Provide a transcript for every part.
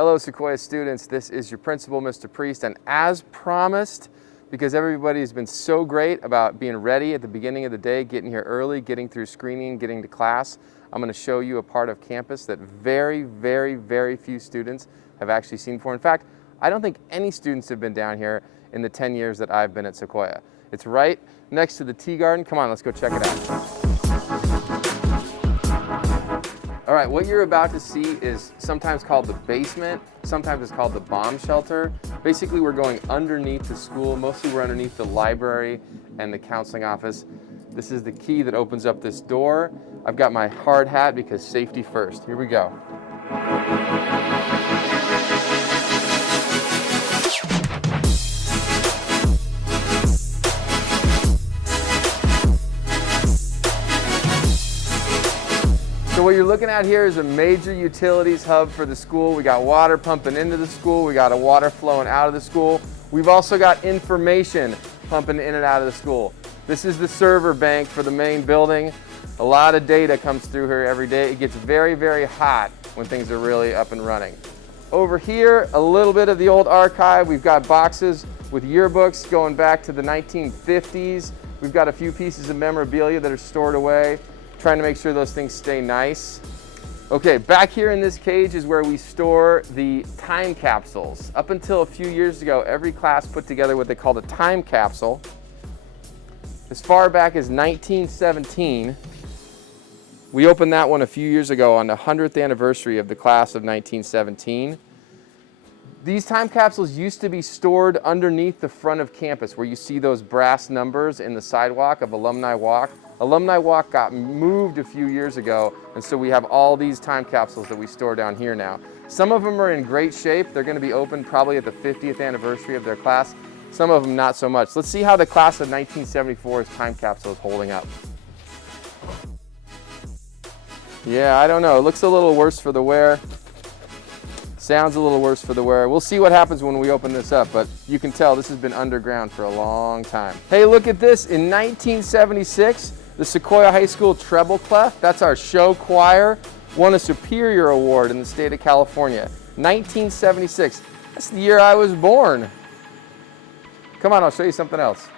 Hello, Sequoia students. This is your principal, Mr. Priest, and as promised, because everybody has been so great about being ready at the beginning of the day, getting here early, getting through screening, getting to class, I'm going to show you a part of campus that very, very, very few students have actually seen before. In fact, I don't think any students have been down here in the 10 years that I've been at Sequoia. It's right next to the tea garden. Come on, let's go check it out. All right, what you're about to see is sometimes called the basement, sometimes it's called the bomb shelter. Basically, we're going underneath the school. Mostly we're underneath the library and the counseling office. This is the key that opens up this door. I've got my hard hat because safety first. Here we go. So what you're looking at here is a major utilities hub for the school. We got water pumping into the school. We got a water flowing out of the school. We've also got information pumping in and out of the school. This is the server bank for the main building. A lot of data comes through here every day. It gets very, very hot when things are really up and running. Over here, a little bit of the old archive. We've got boxes with yearbooks going back to the 1950s. We've got a few pieces of memorabilia that are stored away, trying to make sure those things stay nice. Okay, back here in this cage is where we store the time capsules. Up until a few years ago, every class put together what they called a time capsule. As far back as 1917, we opened that one a few years ago on the 100th anniversary of the class of 1917. These time capsules used to be stored underneath the front of campus where you see those brass numbers in the sidewalk of Alumni Walk. Alumni Walk got moved a few years ago, and so we have all these time capsules that we store down here now. Some of them are in great shape. They're going to be opened probably at the 50th anniversary of their class. Some of them not so much. Let's see how the class of 1974's time capsule is holding up. Yeah, I don't know. It looks a little worse for the wear. Sounds a little worse for the wear. We'll see what happens when we open this up, but you can tell this has been underground for a long time. Hey, look at this. In 1976, the Sequoia High School treble clef, that's our show choir, won a Superior Award in the state of California. 1976. That's the year I was born. Come on, I'll show you something else.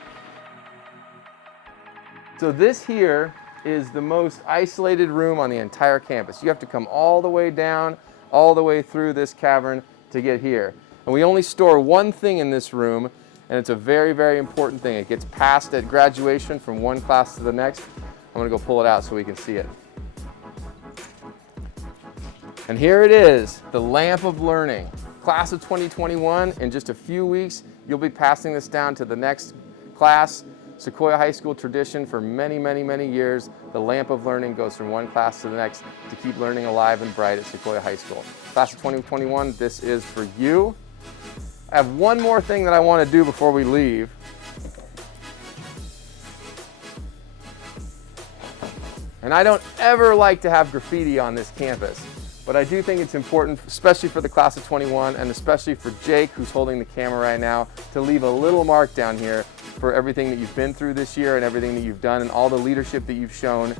So this here is the most isolated room on the entire campus. You have to come all the way down, all the way through this cavern to get here. And we only store one thing in this room, and it's a very, very important thing. It gets passed at graduation from one class to the next. I'm gonna go pull it out so we can see it. And here it is, the lamp of learning. Class of 2021, in just a few weeks, you'll be passing this down to the next class. Sequoia High School tradition for many, many, many years. The lamp of learning goes from one class to the next to keep learning alive and bright at Sequoia High School. Class of 2021, this is for you. I have one more thing that I want to do before we leave. And I don't ever like to have graffiti on this campus, but I do think it's important, especially for the class of 21 and especially for Jake, who's holding the camera right now, to leave a little mark down here for everything that you've been through this year and everything that you've done and all the leadership that you've shown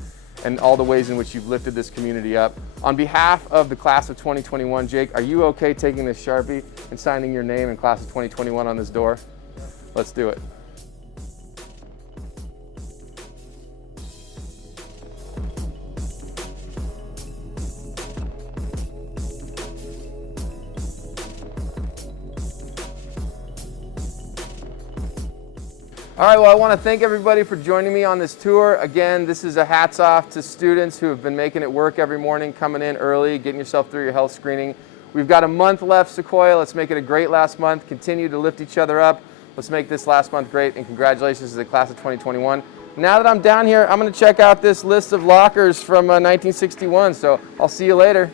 and all the ways in which you've lifted this community up. On behalf of the class of 2021, Jake, are you okay taking this Sharpie and signing your name in class of 2021 on this door? Let's do it. All right, well, I want to thank everybody for joining me on this tour. Again, this is a hats off to students who have been making it work every morning, coming in early, getting yourself through your health screening. We've got a month left, Sequoia. Let's make it a great last month. Continue to lift each other up. Let's make this last month great, and congratulations to the class of 2021. Now that I'm down here, I'm going to check out this list of lockers from 1961, so I'll see you later.